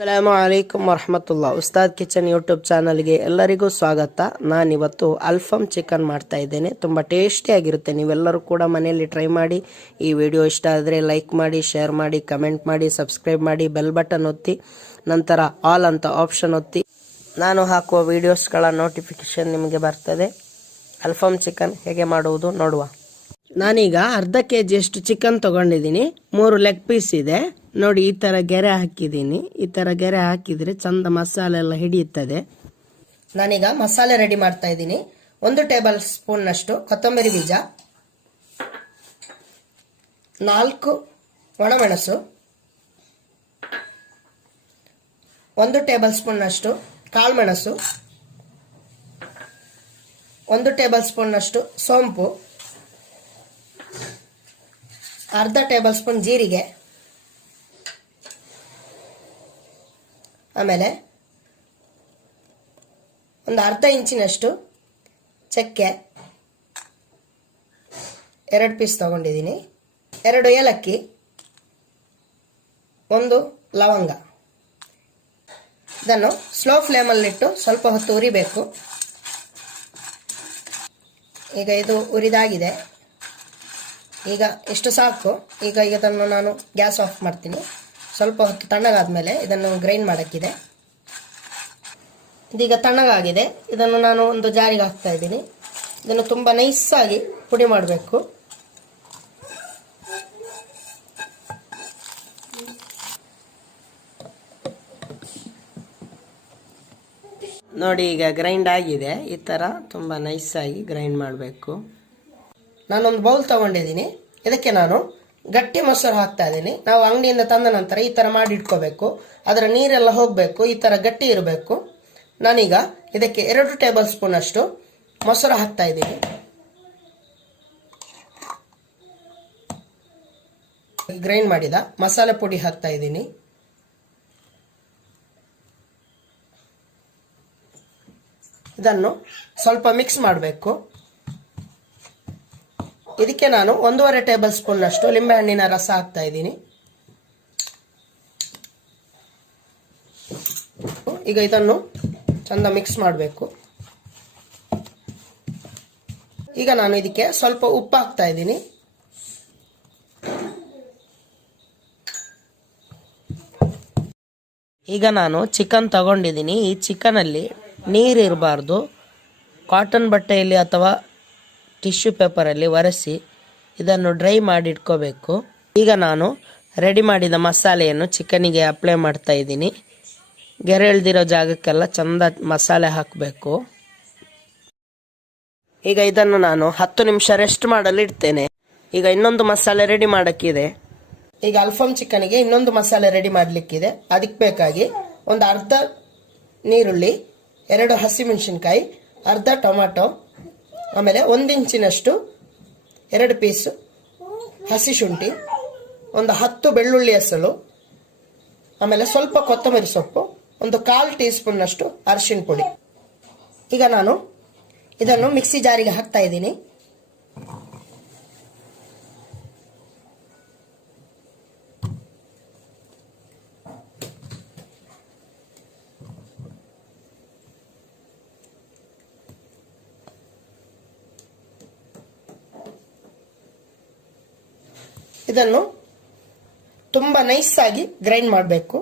ಅಸ್ಸಲಾಮು ಅಲೈಕುಂ ವರಹಮತುಲ್ಲಾ. Ustad kitchen YouTube ಚಾನಲ್ಗೆ ಎಲ್ಲರಿಗೂ ಸ್ವಾಗತ. ನಾನಿವತ್ತು ಅಲ್ಫಮ್ ಚಿಕನ್ ಮಾಡ್ತಾ ಇದ್ದೇನೆ. ತುಂಬ ಟೇಸ್ಟಿಯಾಗಿರುತ್ತೆ. ನೀವೆಲ್ಲರೂ ಕೂಡ ಮನೆಯಲ್ಲಿ ಟ್ರೈ ಮಾಡಿ. ಈ ವಿಡಿಯೋ ಇಷ್ಟ ಆದರೆ ಲೈಕ್ ಮಾಡಿ, ಶೇರ್ ಮಾಡಿ, ಕಮೆಂಟ್ ಮಾಡಿ, ಸಬ್ಸ್ಕ್ರೈಬ್ ಮಾಡಿ, ಬೆಲ್ ಬಟನ್ ಒತ್ತಿ, ನಂತರ ಆಲ್ ಅಂತ ಆಪ್ಷನ್ ಒತ್ತಿ. ನಾನು ಹಾಕುವ ವಿಡಿಯೋಸ್ಗಳ ನೋಟಿಫಿಕೇಶನ್ ನಿಮಗೆ ಬರ್ತದೆ. ಅಲ್ಫಮ್ ಚಿಕನ್ ಹೇಗೆ ಮಾಡುವುದು ನೋಡುವ. ನಾನೀಗ ಅರ್ಧ kg ಅಷ್ಟು ಚಿಕನ್ ತಗೊಂಡಿದ್ದೀನಿ. 3 ಲೆಗ್ ಪೀಸ್ ಇದೆ ನೋಡಿ. ಈ ತರ ಗೆರೆ ಹಾಕಿದ್ದೀನಿ. ಈ ತರ ಗೆರೆ ಹಾಕಿದ್ರೆ ಚಂದ ಮಸಾಲೆ ಎಲ್ಲ ಹಿಡಿಯುತ್ತದೆ. ನಾನೀಗ ಮಸಾಲೆ ರೆಡಿ ಮಾಡ್ತಾ ಇದ್ದೀನಿ. 1 ಟೇಬಲ್ ಸ್ಪೂನ್ ನಷ್ಟು ಕೊತ್ತಂಬರಿ ಬೀಜ, 4 ಒಣಮೆಣಸು, 1 ಟೇಬಲ್ ಸ್ಪೂನ್ ನಷ್ಟು ಕಾಳುಮೆಣಸು, 1 ಟೇಬಲ್ ಸ್ಪೂನ್ ನಷ್ಟು ಸೋಂಪು, ಅರ್ಧ ಟೇಬಲ್ ಸ್ಪೂನ್ ಜೀರಿಗೆ, ಆಮೇಲೆ ಒಂದು ಅರ್ಧ ಇಂಚಿನಷ್ಟು ಚಕ್ಕೆ, 2 ಪೀಸ್ ತಗೊಂಡಿದ್ದೀನಿ, 2 ಏಲಕ್ಕಿ, 1 ಲವಂಗ. ಇದನ್ನು ಸ್ಲೋ ಫ್ಲೇಮಲ್ಲಿಟ್ಟು ಸ್ವಲ್ಪ ಹೊತ್ತು ಉರಿಬೇಕು. ಈಗ ಇದು ಉರಿದಾಗಿದೆ. ಈಗ ಇಷ್ಟು ಸಾಕು. ಈಗ ಇದನ್ನು ನಾನು ಗ್ಯಾಸ್ ಆಫ್ ಮಾಡ್ತೀನಿ. ಸ್ವಲ್ಪ ಹೊತ್ತು ತಣ್ಣಗಾದ್ಮೇಲೆ ಇದನ್ನು ಗ್ರೈಂಡ್ ಮಾಡೋಕ್ಕಿದೆ. ಇದೀಗ ತಣ್ಣಗಾಗಿದೆ. ಇದನ್ನು ನಾನು ಒಂದು ಜಾರಿಗೆ ಹಾಕ್ತಾ ಇದ್ದೀನಿ. ಇದನ್ನು ತುಂಬ ನೈಸಾಗಿ ಪುಡಿ ಮಾಡಬೇಕು. ನೋಡಿ, ಈಗ ಗ್ರೈಂಡ್ ಆಗಿದೆ. ಈ ಥರ ತುಂಬ ನೈಸಾಗಿ ಗ್ರೈಂಡ್ ಮಾಡಬೇಕು. ನಾನೊಂದು ಬೌಲ್ ತಗೊಂಡಿದ್ದೀನಿ. ಇದಕ್ಕೆ ನಾನು ಗಟ್ಟಿ ಮೊಸರು ಹಾಕ್ತಾ ಇದ್ದೀನಿ. ನಾವು ಅಂಗಡಿಯಿಂದ ತಂದ ನಂತರ ಈ ಥರ ಮಾಡಿ ಇಟ್ಕೋಬೇಕು. ಅದರ ನೀರೆಲ್ಲ ಹೋಗಬೇಕು. ಈ ಥರ ಗಟ್ಟಿ ಇರಬೇಕು. ನಾನೀಗ ಇದಕ್ಕೆ 2 ಟೇಬಲ್ ಸ್ಪೂನ್ ಅಷ್ಟು ಮೊಸರು ಹಾಕ್ತಾ ಇದ್ದೀನಿ. ಗ್ರೈಂಡ್ ಮಾಡಿದ ಮಸಾಲೆ ಪುಡಿ ಹಾಕ್ತಾ ಇದ್ದೀನಿ. ಇದನ್ನು ಸ್ವಲ್ಪ ಮಿಕ್ಸ್ ಮಾಡಬೇಕು. ಇದಕ್ಕೆ ನಾನು 1.5 ಟೇಬಲ್ ಸ್ಪೂನ್ ಅಷ್ಟು ಲಿಂಬೆಹಣ್ಣಿನ ರಸ ಹಾಕ್ತಾ ಇದ್ದೀನಿ. ಈಗ ಇದನ್ನು ಚಂದ ಮಿಕ್ಸ್ ಮಾಡಬೇಕು. ಈಗ ನಾನು ಇದಕ್ಕೆ ಸ್ವಲ್ಪ ಉಪ್ಪು ಹಾಕ್ತಾ ಇದ್ದೀನಿ. ಈಗ ನಾನು ಚಿಕನ್ ತಗೊಂಡಿದ್ದೀನಿ. ಈ ಚಿಕನಲ್ಲಿ ನೀರು ಇರಬಾರ್ದು. ಕಾಟನ್ ಬಟ್ಟೆಯಲ್ಲಿ ಅಥವಾ ಟಿಶ್ಯೂ ಪೇಪರಲ್ಲಿ ಒರೆಸಿ ಇದನ್ನು ಡ್ರೈ ಮಾಡಿ ಇಟ್ಕೋಬೇಕು. ಈಗ ನಾನು ರೆಡಿ ಮಾಡಿದ ಮಸಾಲೆಯನ್ನು ಚಿಕನಿಗೆ ಅಪ್ಲೈ ಮಾಡ್ತಾ ಇದ್ದೀನಿ. ಗೆರೆ ಎಳ್ದಿರೋ ಜಾಗಕ್ಕೆಲ್ಲ ಚಂದ ಮಸಾಲೆ ಹಾಕಬೇಕು. ಈಗ ಇದನ್ನು ನಾನು 10 ನಿಮಿಷ ರೆಸ್ಟ್ ಮಾಡಲು ಇಡ್ತೇನೆ. ಈಗ ಇನ್ನೊಂದು ಮಸಾಲೆ ರೆಡಿ ಮಾಡೋಕ್ಕಿದೆ. ಈಗ ಅಲ್ಫಮ್ ಚಿಕನಿಗೆ ಇನ್ನೊಂದು ಮಸಾಲೆ ರೆಡಿ ಮಾಡಲಿಕ್ಕಿದೆ. ಅದಕ್ಕೆ ಬೇಕಾಗಿ ಒಂದು ಅರ್ಧ ನೀರುಳ್ಳಿ, 2 ಹಸಿಮೆಣಸಿನ್ಕಾಯಿ, ಅರ್ಧ ಟೊಮಾಟೊ, ಆಮೇಲೆ 1 ಇಂಚಿನಷ್ಟು 2 ಪೀಸ್ ಹಸಿ ಶುಂಠಿ, ಒಂದು 10 ಬೆಳ್ಳುಳ್ಳಿ ಹೆಸಳು, ಆಮೇಲೆ ಸ್ವಲ್ಪ ಕೊತ್ತಂಬರಿ ಸೊಪ್ಪು, ಒಂದು 1/4 ಟೀ ಸ್ಪೂನ್ ಅಷ್ಟು ಅರಿಶಿನ ಪುಡಿ. ಈಗ ನಾನು ಇದನ್ನು ಮಿಕ್ಸಿ ಜಾರಿಗೆ ಹಾಕ್ತಾ ಇದ್ದೀನಿ. ಇದನ್ನು ತುಂಬ ನೈಸಾಗಿ ಗ್ರೈಂಡ್ ಮಾಡಬೇಕು.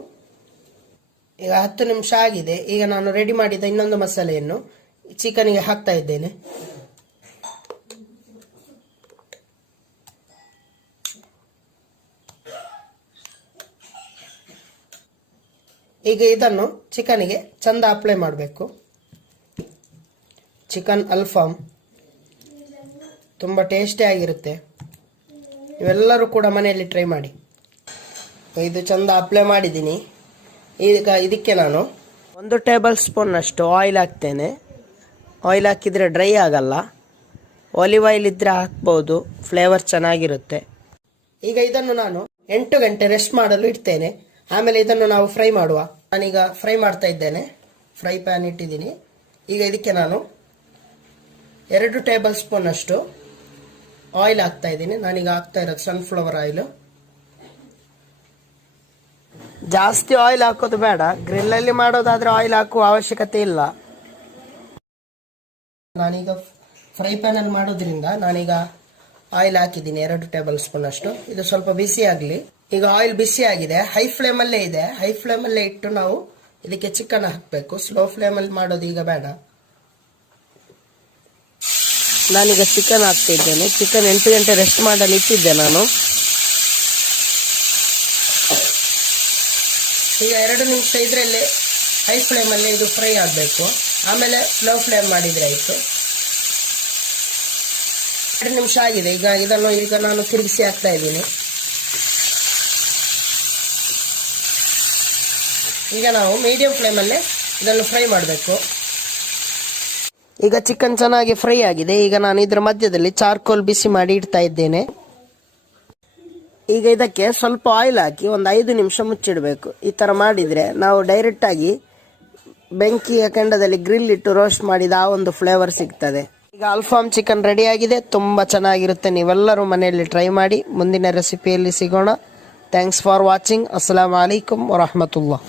ಈಗ 10 ನಿಮಿಷ ಆಗಿದೆ. ಈಗ ನಾನು ರೆಡಿ ಮಾಡಿದ ಇನ್ನೊಂದು ಮಸಾಲೆಯನ್ನು ಚಿಕನಿಗೆ ಹಾಕ್ತಾ ಇದ್ದೇನೆ. ಈಗ ಇದನ್ನು ಚಿಕನಿಗೆ ಚಂದ ಅಪ್ಲೈ ಮಾಡಬೇಕು. ಚಿಕನ್ ಅಲ್ಫಾಮ್ ತುಂಬ ಟೇಸ್ಟಿ ಆಗಿರುತ್ತೆ. ಇವೆಲ್ಲರೂ ಕೂಡ ಮನೆಯಲ್ಲಿ ಟ್ರೈ ಮಾಡಿ. ಇದು ಚಂದ ಅಪ್ಲೈ ಮಾಡಿದ್ದೀನಿ. ಈಗ ಇದಕ್ಕೆ ನಾನು 1 ಟೇಬಲ್ ಸ್ಪೂನ್ ಅಷ್ಟು ಆಯಿಲ್ ಹಾಕ್ತೇನೆ. ಆಯಿಲ್ ಹಾಕಿದರೆ ಡ್ರೈ ಆಗಲ್ಲ. ಆಲಿವ್ ಆಯಿಲ್ ಇದ್ದರೆ ಹಾಕ್ಬೋದು, ಫ್ಲೇವರ್ ಚೆನ್ನಾಗಿರುತ್ತೆ. ಈಗ ಇದನ್ನು ನಾನು 8 ಗಂಟೆ ರೆಸ್ಟ್ ಮಾಡಲು ಇಡ್ತೇನೆ. ಆಮೇಲೆ ಇದನ್ನು ನಾವು ಫ್ರೈ ಮಾಡುವ. ನಾನೀಗ ಫ್ರೈ ಮಾಡ್ತಾ ಇದ್ದೇನೆ. ಫ್ರೈ ಪ್ಯಾನ್ ಇಟ್ಟಿದ್ದೀನಿ. ಈಗ ಇದಕ್ಕೆ ನಾನು 2 ಟೇಬಲ್ ಸ್ಪೂನ್ ಅಷ್ಟು ಆಯಿಲ್ ಹಾಕ್ತಾ ಇದ್ದೀನಿ. ನಾನೀಗ ಹಾಕ್ತಾ ಇರೋದು ಸನ್ಫ್ಲವರ್ ಆಯಿಲ್. ಜಾಸ್ತಿ ಆಯಿಲ್ ಹಾಕೋದು ಬೇಡ, ಗ್ರಿಲ್ಲಲ್ಲಿ ಮಾಡೋದಾದ್ರೆ ಆಯಿಲ್ ಹಾಕುವ ಅವಶ್ಯಕತೆ ಇಲ್ಲ. ನಾನೀಗ ಫ್ರೈ ಪ್ಯಾನಲ್ಲಿ ಮಾಡೋದ್ರಿಂದ ನಾನೀಗ ಆಯಿಲ್ ಹಾಕಿದ್ದೀನಿ 2 ಟೇಬಲ್ ಸ್ಪೂನ್ ಅಷ್ಟು. ಇದು ಸ್ವಲ್ಪ ಬಿಸಿ ಆಗಲಿ. ಈಗ ಆಯಿಲ್ ಬಿಸಿ ಆಗಿದೆ, ಹೈ ಫ್ಲೇಮಲ್ಲೇ ಇದೆ. ಹೈ ಫ್ಲೇಮಲ್ಲೇ ಇಟ್ಟು ನಾವು ಇದಕ್ಕೆ ಚಿಕನ್ ಹಾಕಬೇಕು. ಸ್ಲೋ ಫ್ಲೇಮಲ್ಲಿ ಮಾಡೋದು ಈಗ ಬೇಡ. ನಾನೀಗ ಚಿಕನ್ ಹಾಕ್ತಾ ಇದ್ದೇನೆ. ಚಿಕನ್ 8 ಗಂಟೆ ರೆಸ್ಟ್ ಮಾಡಲು ಇಟ್ಟಿದ್ದೆ ನಾನು. ಈಗ 2 ನಿಮಿಷ ಇದರಲ್ಲಿ ಹೈ ಫ್ಲೇಮಲ್ಲಿ ಇದು ಫ್ರೈ ಆಗಬೇಕು. ಆಮೇಲೆ ಸ್ಲೋ ಫ್ಲೇಮ್ ಮಾಡಿದರೆ ಆಯಿತು. 2 ನಿಮಿಷ ಆಗಿದೆ. ಇದನ್ನು ನಾನು ತಿರುಗಿಸಿ ಹಾಕ್ತಾ ಇದ್ದೀನಿ. ಈಗ ನಾವು ಮೀಡಿಯಂ ಫ್ಲೇಮಲ್ಲೇ ಇದನ್ನು ಫ್ರೈ ಮಾಡಬೇಕು. ಈಗ ಚಿಕನ್ ಚೆನ್ನಾಗಿ ಫ್ರೈ ಆಗಿದೆ. ಈಗ ನಾನು ಇದರ ಮಧ್ಯದಲ್ಲಿ ಚಾರ್ಕೋಲ್ ಬಿಸಿ ಮಾಡಿ ಇಡ್ತಾ ಇದ್ದೇನೆ. ಈಗ ಇದಕ್ಕೆ ಸ್ವಲ್ಪ ಆಯಿಲ್ ಹಾಕಿ ಒಂದು 5 ನಿಮಿಷ ಮುಚ್ಚಿಡಬೇಕು. ಈ ಥರ ಮಾಡಿದರೆ ನಾವು ಡೈರೆಕ್ಟಾಗಿ ಬೆಂಕಿಯ ಕೆಂಡದಲ್ಲಿ ಗ್ರಿಲ್ ಇಟ್ಟು ರೋಸ್ಟ್ ಮಾಡಿದ ಆ ಒಂದು ಫ್ಲೇವರ್ ಸಿಗ್ತದೆ. ಈಗ ಅಲ್ಫಾಮ್ ಚಿಕನ್ ರೆಡಿ ಆಗಿದೆ. ತುಂಬ ಚೆನ್ನಾಗಿರುತ್ತೆ. ನೀವೆಲ್ಲರೂ ಮನೆಯಲ್ಲಿ ಟ್ರೈ ಮಾಡಿ. ಮುಂದಿನ ರೆಸಿಪಿಯಲ್ಲಿ ಸಿಗೋಣ. Thanks for watching. ಅಸ್ಸಲಾಮು ಅಲೈಕುಮ್ ವರಹಮತುಲ್ಲಾಹ್.